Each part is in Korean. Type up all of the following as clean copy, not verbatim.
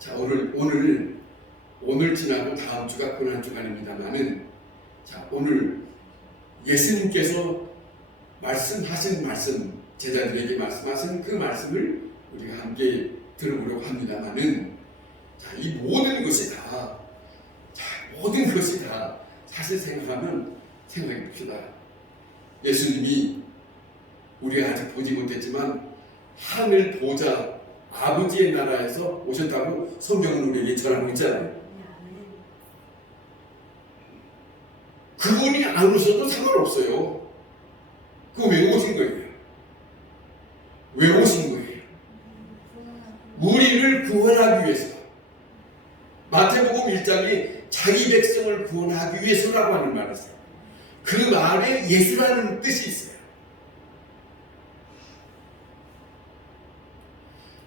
자, 오늘 지나고 다음 주가 고난주간입니다만은, 자, 오늘 예수님께서 말씀하신 말씀, 제자들에게 말씀하신 그 말씀을 우리가 함께 들어보려고 합니다만은, 자, 이 모든 것이 다, 사실 생각해 봅시다. 예수님이 우리가 아직 보지 못했지만 하늘 보좌 아버지의 나라에서 오셨다고 성경은 우리에게 전하고 있잖아요. 그분이 안 오셔도 상관없어요. 그 왜 오신 거예요? 왜 오신 거예요? 우리를 구원하기 위해서. 마태복음 1장에 자기 백성을 구원하기 위해서라고 하는 말이 있어요. 그 말에 예수라는 뜻이 있어요.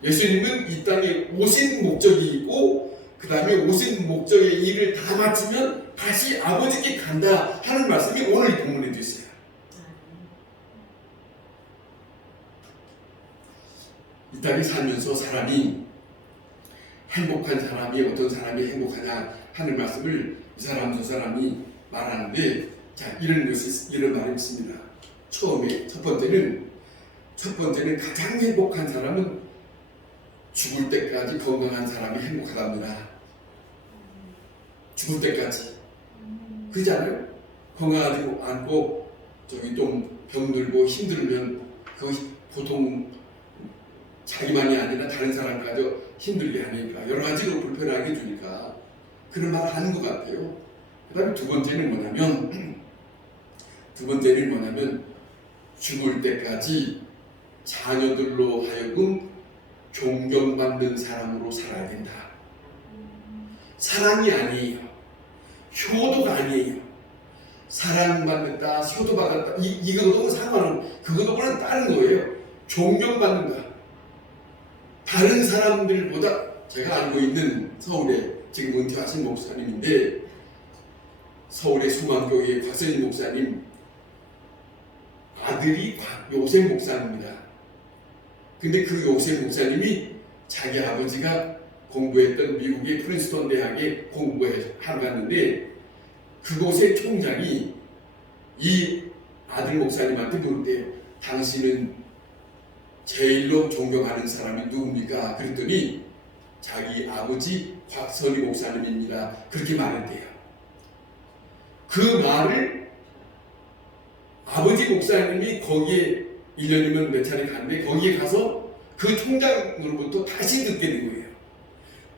예수님은 이 땅에 오신 목적이 있고, 그 다음에 오신 목적의 일을 다 마치면 다시 아버지께 간다 하는 말씀이 오늘 이 본문에도 있어요. 이 땅에 살면서 사람이 행복한 사람이 어떤 사람이 행복하냐 하는 말씀을 이 사람 저 사람이 말하는데, 자, 이런 말이 있습니다. 첫 번째는 가장 행복한 사람은 죽을 때까지 건강한 사람이 행복하답니다. 죽을 때까지. 그렇잖아요? 건강하지 않고 좀 병들고 힘들면 그것이 보통 자기만이 아니라 다른 사람까지 힘들게 하니까, 여러 가지로 불편하게 주니까 그런 말 하는 것 같아요. 그 다음에 두 번째는 뭐냐면 죽을 때까지 자녀들로 하여금 존경받는 사람으로 살아야 된다. 사랑이 아니에요. 효도가 아니에요. 사랑받는다, 효도받았다, 이거도 상관은, 그거보다는 다른 거예요. 존경받는다. 다른 사람들보다, 제가 알고 있는 서울에 지금 은퇴하신 목사님인데, 서울의 수만교회 곽선희 목사님 아들이 요셉 목사입니다. 근데 그 요셉 목사님이 자기 아버지가 공부했던 미국의 프린스턴 대학에 공부하러 갔는데, 그곳의 총장이 이 아들 목사님한테 물었대요. 당신은 제일로 존경하는 사람이 누굽니까? 그랬더니 자기 아버지 곽선희 목사님입니다. 그렇게 말했대요. 그 말을 아버지 목사님이 거기에 1년이면 몇 차례 갔는데, 거기에 가서 그 총장으로부터 다시 듣게 된 거예요.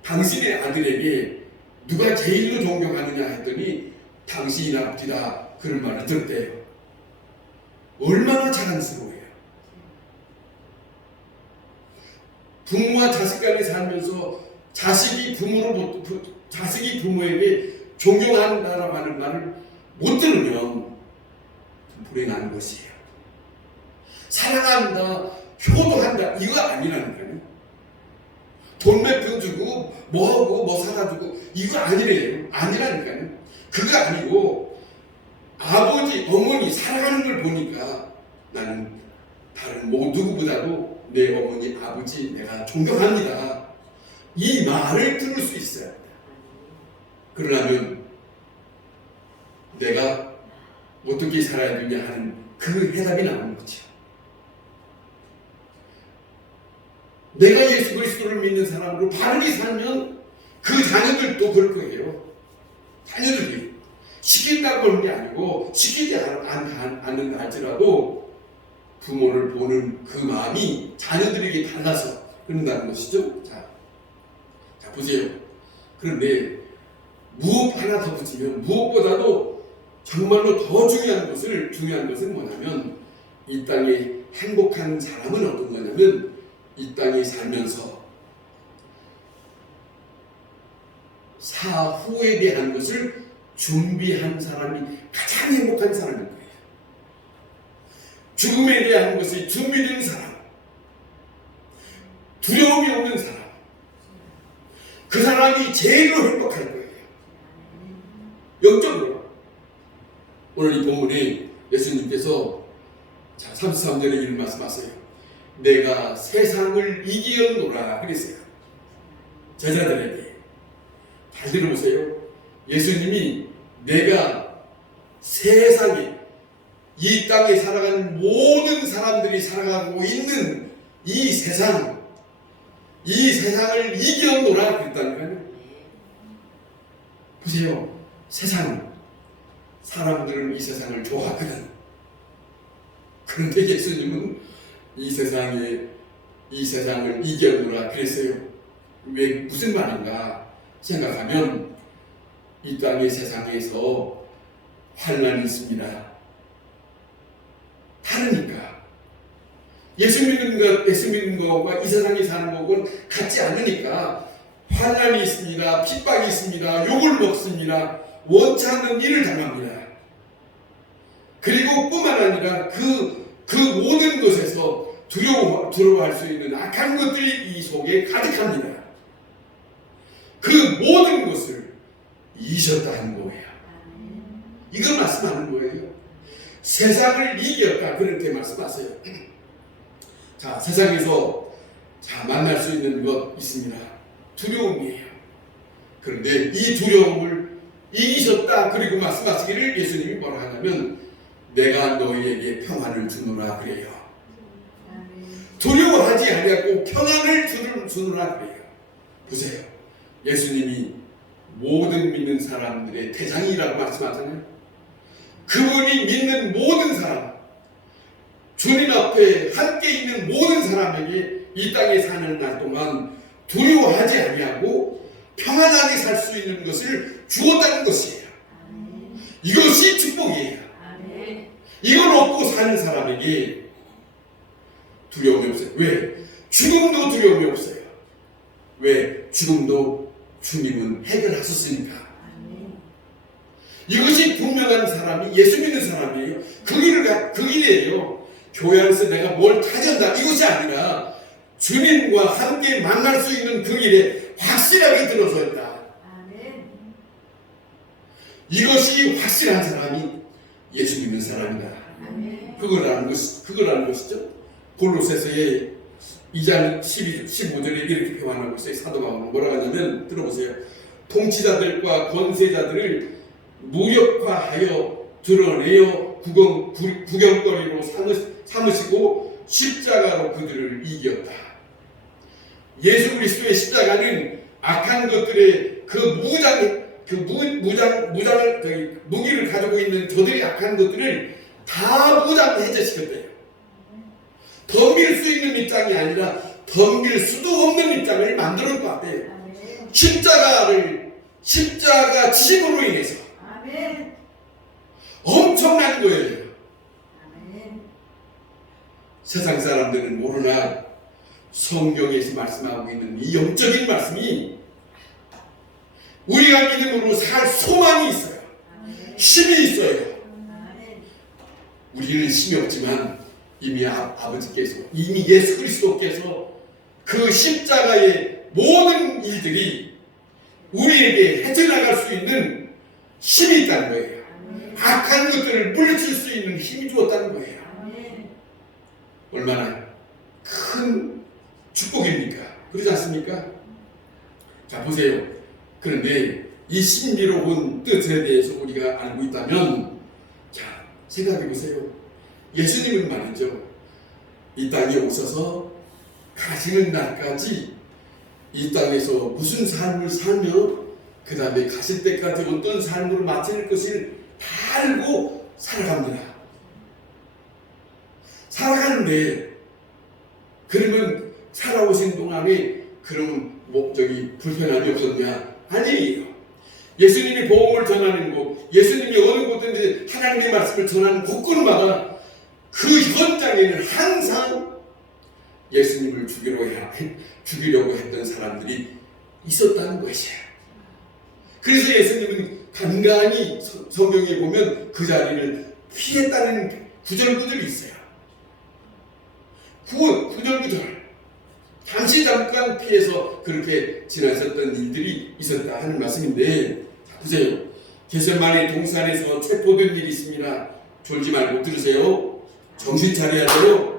당신의 아들에게 누가 제일로 존경하느냐 했더니 당신이 아버지다, 그런 말을 들었대요. 얼마나 자랑스러워요. 부모와 자식 간에 살면서 자식이 부모에게 존경한다라고 하는 말을 못 들으면 좀 불행한 것이에요. 사랑한다, 효도한다, 이거 아니라니까요. 돈 몇 푼 주고 뭐하고 뭐 사가지고 이거 아니라니까요. 그거 아니고 아버지 어머니 사랑하는 걸 보니까 나는 다른 누구보다도 내 어머니 아버지 내가 존경합니다, 이 말을 들을 수 있어요. 그러려면 내가 어떻게 살아야 되냐 하는 그 해답이 나오는 거죠. 내가 예수 그리스도를 믿는 사람으로 바르게 살면 그 자녀들도 그럴 거예요. 자녀들이 시킨다고 하는 게 아니고, 시키지 않는다 할지라도 부모를 보는 그 마음이 자녀들에게 달라서 그런다는 것이죠. 자, 보세요. 그런데 무엇 하나 더 붙이면, 무엇보다도 정말로 더 중요한 것은 뭐냐면, 이 땅에 행복한 사람은 어떤 거냐면, 이 땅에 살면서 사후에 대한 것을 준비한 사람이 가장 행복한 사람일 거예요. 죽음에 대한 것이 준비된 사람, 두려움이 없는 사람, 그 사람이 제일로 행복할 거예요. 영적으로. 오늘 이 본문에 예수님께서 33절에 이런 말씀하세요. 내가 세상을 이기었노라 그랬어요. 제자들에게. 잘 들어보세요. 예수님이 내가 세상에 이 땅에 살아가는 모든 사람들이 살아가고 있는 이 세상을 이겨노라 그랬다니까요. 보세요. 사람들은 이 세상을 좋아하거든. 그런데 예수님은 이 세상을 이겨노라 그랬어요. 왜 무슨 말인가 생각하면 이 땅의 세상에서 환난이 있습니다. 다르니까. 예수 믿는 것과 이 세상에 사는 것은 같지 않으니까 환난이 있습니다. 핍박이 있습니다. 욕을 먹습니다. 원치 않는 일을 당합니다. 그리고 뿐만 아니라 그 모든 것에서 두려워할 수 있는 악한 것들이 이 속에 가득합니다. 그 모든 것을 이기셨다 하는 거예요. 이걸 말씀하는 거예요. 세상을 이겼다 그렇게 말씀하세요. 자, 세상에서 만날 수 있는 것 있습니다. 두려움이에요. 그런데 이 두려움을 이기셨다 그리고 말씀하시기를 예수님이 뭐라 하냐면 내가 너희에게 평안을 주노라 그래요. 두려워하지 아니하고 평안을 주노라 그래요. 보세요. 예수님이 모든 믿는 사람들의 대장이라고 말씀하잖아요. 그분이 믿는 모든 사람, 주님 앞에 함께 있는 모든 사람에게 이 땅에 사는 날 동안 두려워하지 아니하고 평안하게 살 수 있는 것을 주었다는 것이에요. 이것이 축복이에요. 이걸 얻고 사는 사람에게 두려움이 없어요. 왜? 죽음도 두려움이 없어요. 왜? 죽음도 주님은 해결하셨으니까. 이것이 분명한 사람이 예수 믿는 사람이에요. 그 길이에요. 교회 안에서 내가 뭘 찾았다 이것이 아니라 주님과 함께 만날 수 있는 그 길에 확실하게 들어서 있다. 이것이 확실한 사람이 예수 믿는 사람이다. 그걸 아는 것이죠. 골로새서의 2장 15절에 이렇게 표현하고 있어요. 사도 바울은 뭐라고 하냐면 들어보세요. 통치자들과 권세자들을 무력화하여 드러내어 구경거리로 삼으시고 십자가로 그들을 이겼다. 예수 그리스도의 십자가는 악한 것들의 무기를 가지고 있는 저들이 악한 것들을 다 무장해제시켰대요. 덤빌 수 있는 입장이 아니라 덤빌 수도 없는 입장을 만들어 놨대요. 십자가 지심으로 인해서 엄청난 거예요. 세상 사람들은 모르나 성경에서 말씀하고 있는 이 영적인 말씀이 우리가 믿음으로 살 소망이 있어요. 힘이 있어요. 우리는 힘이 없지만 이미 아버지께서 이미 예수 그리스도께서 그 십자가의 모든 일들이 우리에게 헤쳐나갈 수 있는 힘이 있다는 거예요. 악한 것들을 물리칠 수 있는 힘이 주었다는 거예요. 얼마나 큰 축복입니까? 그렇지 않습니까? 자, 보세요. 그런데 이 신비로운 뜻에 대해서 우리가 알고 있다면, 자, 생각해 보세요. 예수님은 말이죠. 이 땅에 오셔서 가시는 날까지 이 땅에서 무슨 삶을 살며 그 다음에 가실 때까지 어떤 삶으로 마칠 것을 다 알고 살아갑니다. 살아가는데 그러면 살아오신 동안에 그런 불편함이 없었냐? 아니에요. 예수님이 복음을 전하는 곳, 예수님이 어느 곳든지 하나님의 말씀을 전하는 곳곳마다 그 현장에는 항상 예수님을 죽이려고 했던 사람들이 있었다는 것이에요. 그래서 예수님은 간간히 성경에 보면 그 자리를 피했다는 구절구절이 있어요. 구절구절. 잠깐 피해서 그렇게 지나셨던 일들이 있었다 하는 말씀인데, 자, 보세요. 겟세마네 동산에서 체포된 일이 있습니다. 졸지 말고 들으세요. 정신 차려야 돼요.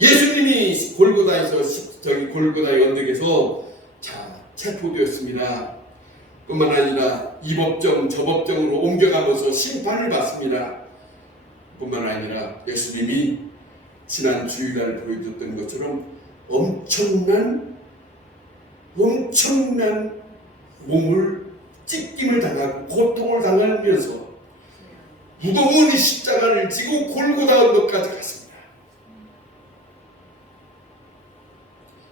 예수님이 골고다의 언덕에서 체포되었습니다. 뿐만 아니라 이 법정 저 법정으로 옮겨가면서 심판을 받습니다. 뿐만 아니라 예수님이 지난 주일날 보여줬던 것처럼 엄청난 몸을 찢김을 당하고 고통을 당하면서 무거운 십자가를 지고 골고다 언덕까지 갔습니다.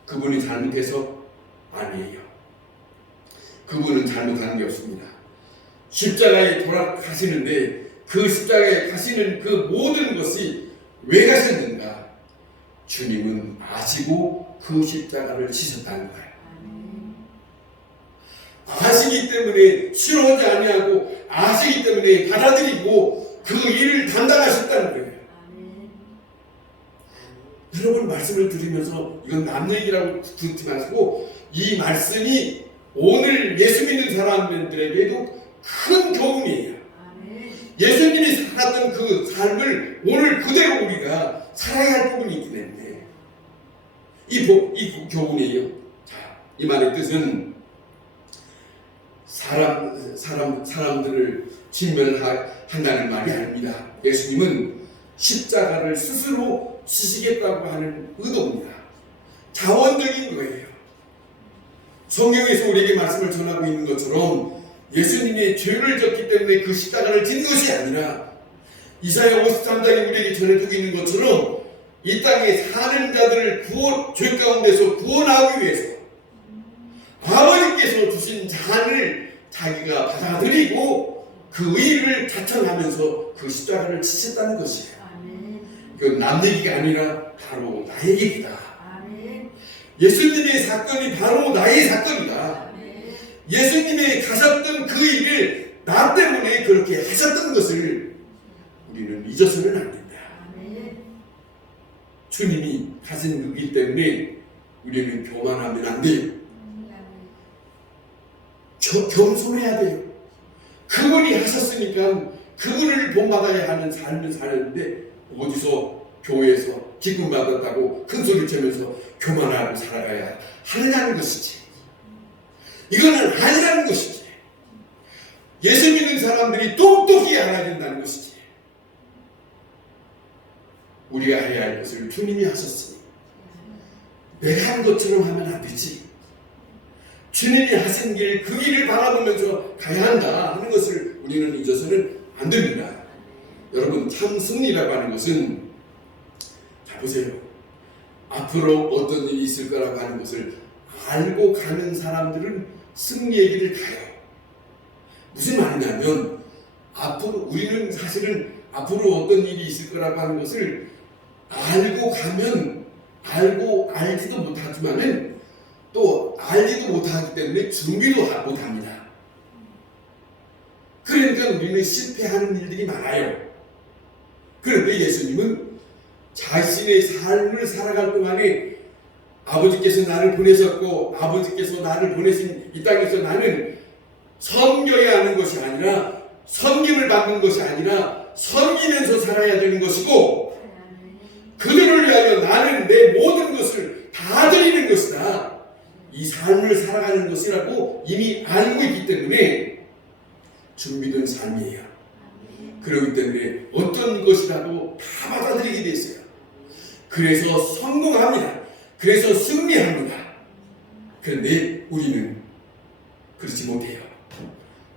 그분이 잘못해서 아니에요. 그분은 잘못한 게 없습니다. 십자가에 돌아가시는데 그 십자가에 가시는 그 모든 것이 왜 가셨는가? 주님은 아시고 그 십자가를 지셨다는 거예요. 아시기 때문에 싫어하지 아니하고 아시기 때문에 받아들이고 그 일을 담당하셨다는 거예요. 여러분 말씀을 들으면서 이건 남 얘기라고 듣지 마시고 이 말씀이 오늘 예수 믿는 사람들에게도 큰 교훈이에요. 예수님이 살았던 그 삶을 오늘 그대로 우리가 살아야 할 부분이 있기 때문에 이 교훈이에요. 자, 이 말의 뜻은 사람들을 진멸한다는 말이 아닙니다. 예수님은 십자가를 스스로 지시겠다고 하는 의도입니다. 자원적인 거예요. 성경에서 우리에게 말씀을 전하고 있는 것처럼 예수님이 죄를 졌기 때문에 그 십자가를 진 것이 아니라 이사야 53장에 우리에게 전해주고 있는 것처럼 이 땅에 사는 자들을 죄 가운데서 구원하기 위해서 아버지께서 주신 잔을 자기가 받아들이고 그 의를 자청하면서 그 십자가를 지셨다는 것이에요. 그건 남 얘기가 아니라 바로 나의 얘기다. 예수님의 사건이 바로 나의 사건이다. 예수님이 가셨던 그 일을 나 때문에 그렇게 하셨던 것을 우리는 잊어서는 안 된다. 주님이 가신 그 길 때문에 우리는 교만하면 안 돼요. 겸손해야 돼요. 그분이 하셨으니까 그분을 본받아야 하는 삶을 살았는데 어디서 교회에서 기쁨 받았다고 큰소리 치면서 교만하고 살아가야 하느냐는 것이지. 이거는 아니라는 것이지. 예수 믿는 사람들이 똑똑히 알아야 된다는 것이지. 우리가 해야 할 것을 주님이 하셨으니 내가 한 것처럼 하면 안 되지. 주님이 하신 길, 그 길을 바라보면서 가야 한다 하는 것을 우리는 잊어서는 안 됩니다. 여러분, 참 승리라고 하는 것은, 자 보세요. 앞으로 어떤 일이 있을 거라고 하는 것을 알고 가는 사람들은 승리의 길을 가요. 무슨 말이냐면 우리는 사실은 앞으로 어떤 일이 있을 거라고 하는 것을 알고 가면 알지도 못하지만은 또 알지도 못하기 때문에 준비도 못합니다. 그러니까 우리는 실패하는 일들이 많아요. 그런데 예수님은 자신의 삶을 살아갈 동안에 아버지께서 나를 보내셨고 아버지께서 나를 보내신 이 땅에서 나는 섬겨야 하는 것이 아니라 섬김을 받는 것이 아니라 섬기면서 살아야 되는 것이고 그들을 위하여 나는 내 모든 것을 다 드리는 것이다. 이 삶을 살아가는 것이라고 이미 알고 있기 때문에 준비된 삶이에요. 그렇기 때문에 어떤 것이라도 다 받아들이게 돼 있어요. 그래서 성공합니다. 그래서 승리합니다. 그런데 우리는 그렇지 못해요.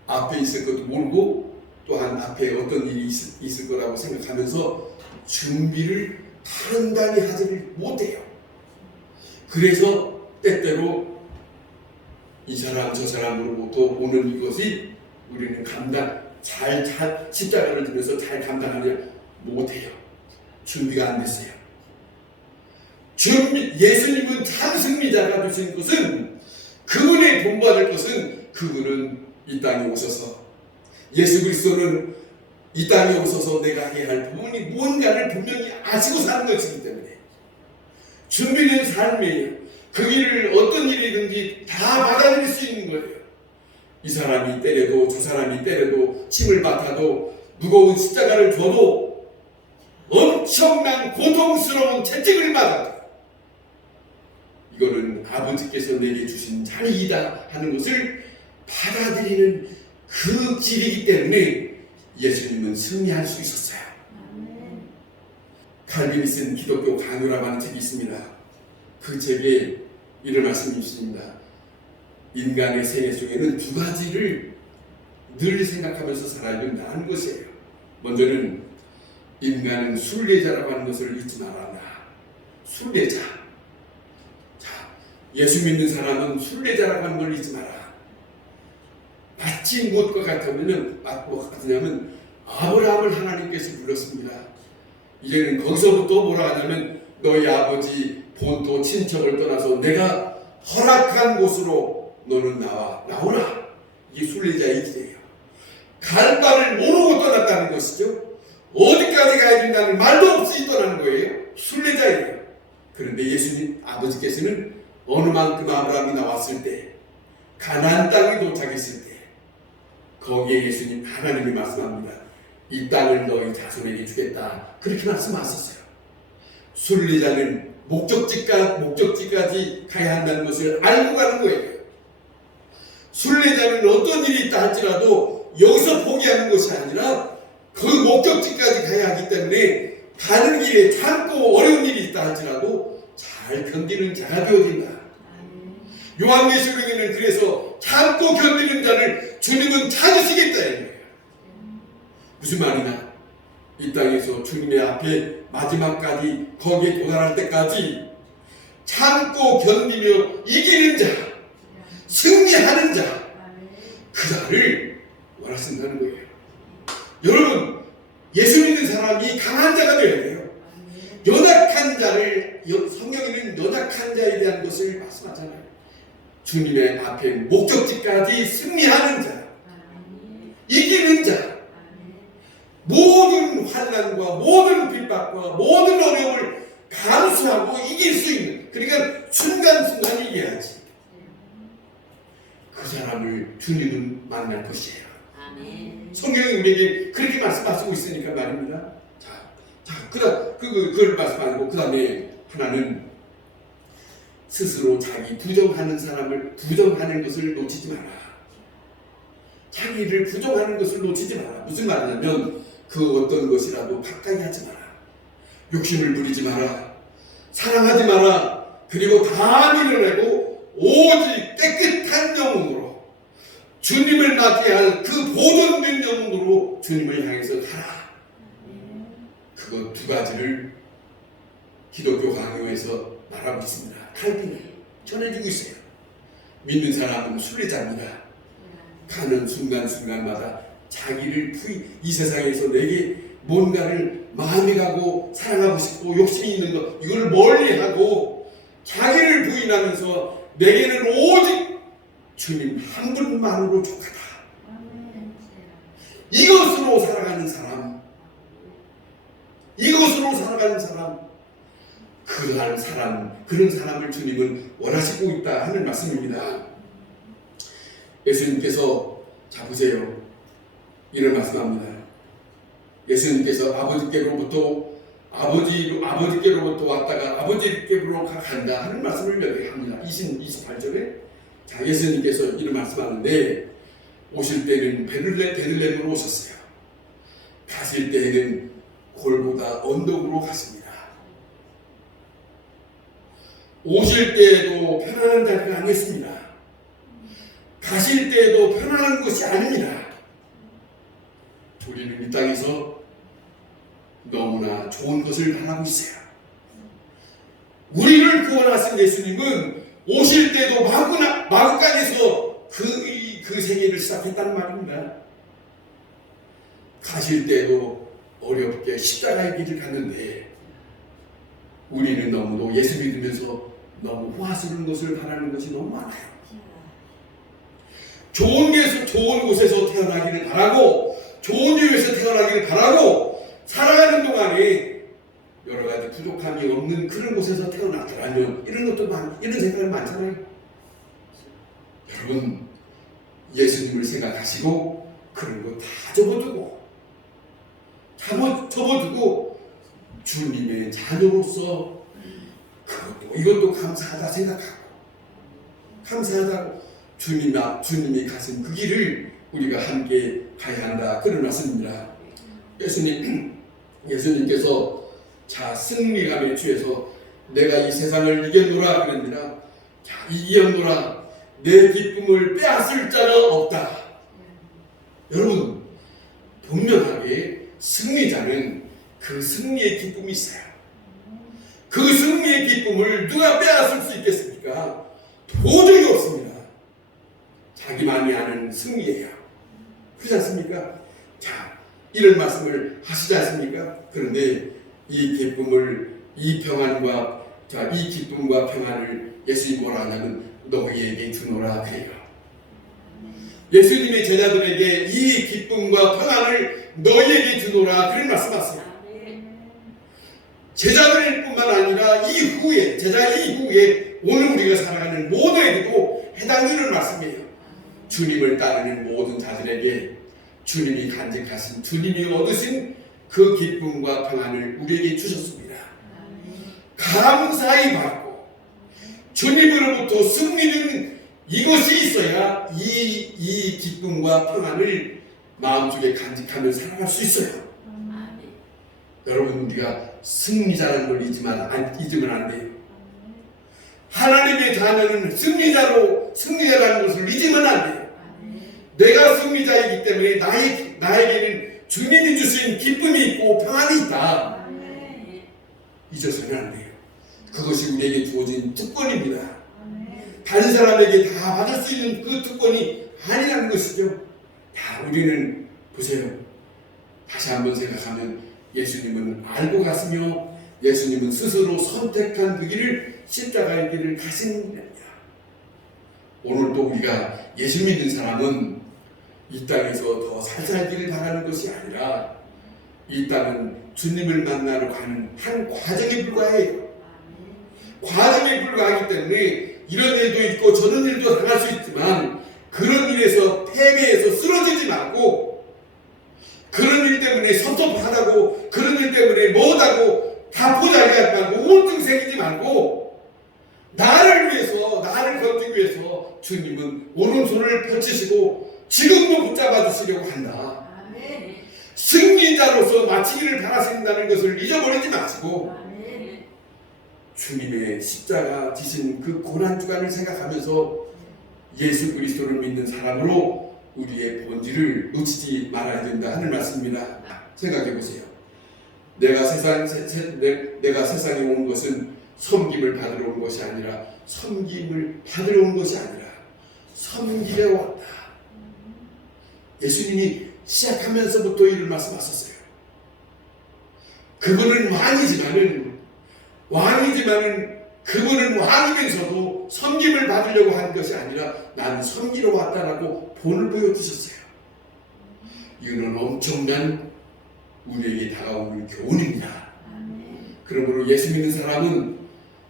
앞에 있을 것도 모르고 또한 앞에 어떤 일이 있을 거라고 생각하면서 준비를 단단히 하지를 못해요. 그래서 때때로 이 사람 저 사람으로부터 오는 이것이 우리는 십자가를 들면서 잘 감당하지 못해요. 준비가 안 됐어요. 예수님은 참 승리자가 되신 것은 그분의 본받을 것은 그분은 이 땅에 오셔서 예수 그리스도는 이 땅에 오셔서 내가 해야 할 부분이 무언가를 분명히 아시고 사는 것이기 때문에 준비된 삶이에요. 그 일을 어떤 일이든지 다 받아들일 수 있는 거예요. 이 사람이 때려도 저 사람이 때려도 침을 맡아도 무거운 십자가를 줘도 엄청난 고통스러운 채찍을 받았다. 이거는 아버지께서 내게 주신 자리이다 하는 것을 받아들이는 그 길이기 때문에 예수님은 승리할 수 있었어요. 칼빈이 쓴 기독교 강요라고 하는 책이 있습니다. 그 책에 이런 말씀이 있습니다. 인간의 생애 속에는 두 가지를 늘 생각하면서 살아야 된다는 것이에요. 먼저는 인간은 순례자라고 하는 것을 잊지 말아라. 순례자. 자, 예수 믿는 사람은 순례자라고 하는 걸 잊지 마라. 마치 무엇과 같으냐면 아브라함을 하나님께서 불렀습니다. 이제는 거기서부터 뭐라 하냐면 너희 아버지 본토 친척을 떠나서 내가 허락한 곳으로 너는 나오라. 이게 순례자의 길이에요. 갈 바를 모르고 떠났다는 것이죠. 어디까지 가야 된다는 말도 없이 떠나는 거예요. 순례자예요. 그런데 예수님 아버지께서는 어느 만큼 아브라함이 나왔을 때 가나안 땅에 도착했을 때 거기에 예수님 하나님이 말씀합니다. 이 땅을 너희 자손에게 주겠다. 그렇게 말씀하셨어요. 순례자는 목적지까지 가야 한다는 것을 알고 가는 거예요. 순례자는 어떤 일이 있다 할지라도 여기서 포기하는 것이 아니라 그 목적지까지 가야 하기 때문에 가는 길에 참고 어려운 일이 있다 할지라도 잘 견디는 자가 되어진다. 요한계시록에는 그래서 참고 견디는 자를 주님은 찾으시겠다 이런 거예요. 무슨 말이냐? 이 땅에서 주님의 앞에 마지막까지 거기에 도달할 때까지 참고 견디며 이기는 자, 승리하는 자, 그자를 원하신다는 거예요. 여러분, 예수 믿는 사람이 강한 자가 되어야 돼요. 연약한 자를, 성경에는 연약한 자에 대한 것을 말씀하잖아요. 주님의 앞에 목적지까지 승리하는 자, 이기는 자, 모든 환난과 모든 핍박과 모든 어려움을 감수하고 이길 수 있는, 그러니까 순간순간 이겨야지. 그 사람을 주님은 만날 것이에요. 성경이 우리에게 그렇게 말씀하시고 있으니까 말입니다. 그걸 말씀하고 그 다음에 하나는 스스로 자기 부정하는 사람을 부정하는 것을 놓치지 마라. 자기를 부정하는 것을 놓치지 마라. 무슨 말이냐면 그 어떤 것이라도 가까이 하지 마라. 욕심을 부리지 마라. 사랑하지 마라. 그리고 다 밀어내고 오직 깨끗한 영혼으로 주님을 맞게 할 그 보존된 영혼으로 주님을 향해서 가라. 그거 두 가지를 기독교 강요에서 말하고 있습니다. 칼빈이 전해주고 있어요. 믿는 사람은 순례자입니다. 가는 순간순간마다 자기를 이 세상에서 내게 뭔가를 마음이 가고 사랑하고 싶고 욕심이 있는 것 이걸 멀리하고 자기를 부인하면서 내게는 오직 주님 한 분만으로 족하다. 이것으로 살아가는 사람, 이것으로 살아가는 사람, 그런 사람을 주님은 원하시고 있다 하는 말씀입니다. 예수님께서 자 보세요. 이런 말씀합니다. 예수님께서 아버지께로부터 왔다가 아버지께로 간다 하는 말씀을 여기 합니다. 28절에 자 예수님께서 이런 말씀하는데 오실 때는 베들레헴으로 오셨어요. 가실 때에는 골고다 언덕으로 갔습니다. 오실 때에도 편안한 자리가 아니었습니다. 가실 때에도 편안한 것이 아닙니다. 우리는 이 땅에서 너무나 좋은 것을 바라고 있어요. 우리를 구원하신 예수님은 오실 때도 마구간에서 그 세계를 시작했다는 말입니다. 가실 때도 어렵게 십자가의 길을 갔는데 우리는 너무도 예수 믿으면서 너무 호화스러운 것을 바라는 것이 너무 많아요. 좋은 곳에서 태어나기를 바라고 좋은 교회에서 태어나기를 바라고 살아가는 동안에 여러 가지 부족함이 없는 그런 곳에서 태어났더라면 이런 생각이 많잖아요. 여러분 예수님을 생각하시고 그런 거 다 접어두고 주님의 자녀로서 이것도 감사하다 생각하고, 감사하다고 주님이 가신 그 길을 우리가 함께 가야 한다, 그런 말씀입니다. 예수님께서 자, 승리감에 취해서 내가 이 세상을 이겼노라 그럽니다. 자, 이겼노라, 내 기쁨을 빼앗을 자가 없다. 여러분, 분명하게 승리자는 그 승리의 기쁨이 있어요. 그 승리의 기쁨을 누가 빼앗을 수 있겠습니까? 도저히 없습니다. 자기만이 아는 승리예요. 그렇지 않습니까? 자, 이런 말씀을 하시지 않습니까? 그런데 이 기쁨을, 이 평안과, 자, 이 기쁨과 평안을 예수님이 뭐라 하냐면 너희에게 주노라 그래요. 예수님의 제자들에게 이 기쁨과 평안을 너희에게 주노라, 그런 말씀하세요. 제자들 뿐만 아니라 이후에, 제자 이후에 오늘 우리가 살아가는 모두에게도 해당되는 말씀이에요. 주님을 따르는 모든 자들에게 주님이 간직하신, 주님이 얻으신 그 기쁨과 평안을 우리에게 주셨습니다. 감사히 받고 주님으로부터 승리는 이것이 있어야 이 기쁨과 평안을 마음속에 간직하며 살아갈 수 있어요. 여러분, 우리가 승리자라는 걸 잊으면 안 돼요. 하나님의 자녀는 승리자라는 것을 잊으면 안 돼요. 내가 승리자이기 때문에 나에게는 주님이 주신 기쁨이 있고 평안이 있다. 잊어서는 안 돼요. 그것이 우리에게 주어진 특권입니다. 다른 사람에게 다 받을 수 있는 그 특권이 아니라는 것이죠. 다 우리는 보세요. 다시 한번 생각하면 예수님은 알고 갔으며 예수님은 스스로 선택한 그 길을, 십자가의 길을 가신 분입니다. 오늘도 우리가 예수 믿는 사람은 이 땅에서 더 잘 살기를 바라는 것이 아니라 이 땅은 주님을 만나러 가는 한 과정에 불과해요. 과정에 불과하기 때문에 이런 일도 있고 저런 일도 당할 수 있지만 그런 일에서 패배해서 쓰러지지 말고, 그런 일 때문에 섭섭하다고, 그런 일 때문에 뭐하다고 다포자기하지 말고 우울증 생기지 말고, 나를 위해서, 나를 건지기 위해서 주님은 오른손을 펼치시고 지금도 붙잡아 주시려고 한다. 승리자로서 마치기를 바라신다는 것을 잊어버리지 마시고 주님의 십자가 지신 그 고난주간을 생각하면서 예수 그리스도를 믿는 사람으로 우리의 본질을 놓치지 말아야 된다 하는 말씀입니다. 생각해 보세요. 내가 세상에 온 것은 섬김을 받으러 온 것이 아니라 섬김을 받으러 온 것이 아니라 섬기려 왔다. 예수님이 시작하면서부터 이를 말씀하셨어요. 그분은 왕이지만은 그분은 왕이면서도 섬김을 받으려고 한 것이 아니라 나는 섬기러 왔다라고 본을 보여주셨어요. 이거는 엄청난 우리에게 다가오는 교훈입니다. 그러므로 예수 믿는 사람은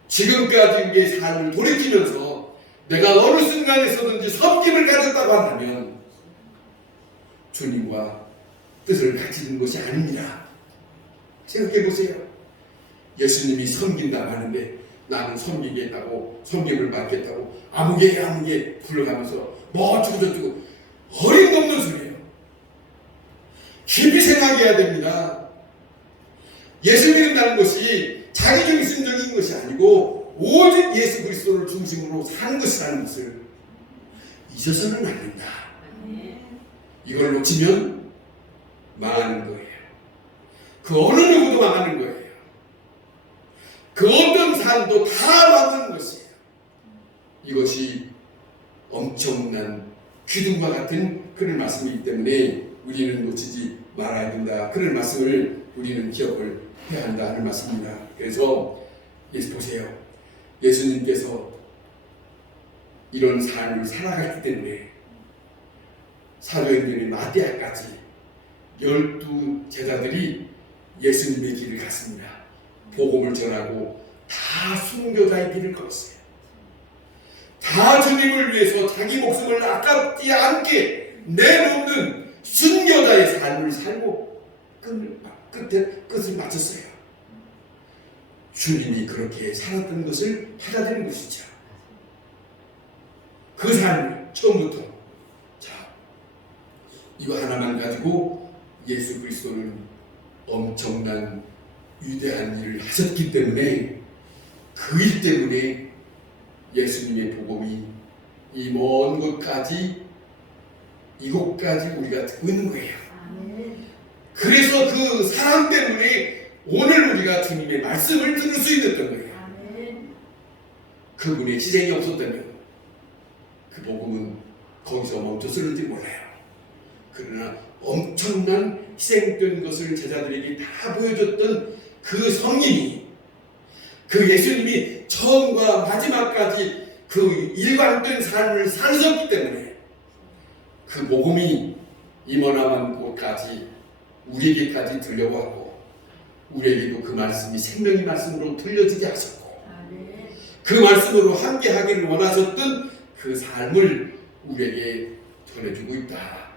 지금까지 우리의 삶을 돌이키면서 내가 어느 순간에서든지 섬김을 가졌다고 한다면 주님과 뜻을 같이 는 것이 아닙니다. 생각해 보세요. 예수님이 섬긴다고 하는데 나는 섬기겠다고, 섬김을 받겠다고 아무개 불러가면서 뭐 어쩌고 어림없는 소리예요. 깊이 생각해야 됩니다. 예수 믿는다는 것이 자기중심적인 것이 아니고 오직 예수 그리스도를 중심으로 사는 것이라는 것을 잊어서는 안 된다. 이걸 놓치면 망하는 거예요. 그 어느 누구도 망하는 거예요. 그 어떤 삶도 다 망하는 것이에요. 이것이 엄청난 기둥과 같은 그런 말씀이기 때문에 우리는 놓치지 말아야 된다. 그런 말씀을 우리는 기억을 해야 한다 하는 말씀입니다. 그래서 보세요. 예수님께서 이런 삶을 살아갔기 때문에 사도행전의 마디아까지 12 제자들이 예수님의 길을 갔습니다. 복음을 전하고 다 순교자의 길을 걸었어요. 다 주님을 위해서 자기 목숨을 아깝지 않게 내놓는 순교자의 삶을 살고 끝을 마쳤어요. 주님이 그렇게 살았던 것을 받아들인 것이죠. 그 삶을 처음부터. 자, 이거 하나만 가지고 예수 그리스도는 엄청난 위대한 일을 하셨기 때문에 그 일 때문에 예수님의 복음이 이 먼 곳까지 이곳까지 우리가 듣고 있는 거예요. 그래서 그 사람 때문에 오늘 우리가 주님의 말씀을 들을 수 있었던 거예요. 그분의 희생이 없었다면 그 복음은 거기서 멈췄을지 몰라요. 그러나 엄청난 희생된 것을 제자들에게 다 보여줬던 그 성님이, 그 예수님이 처음과 마지막까지 그 일관된 삶을 사셨기 때문에 그 복음이 이 머나먼 곳까지 우리에게까지 들려왔고, 우리에게도 그 말씀이 생명의 말씀으로 들려지게 하셨고, 그 말씀으로 함께하기를 원하셨던 그 삶을 우리에게 전해주고 있다.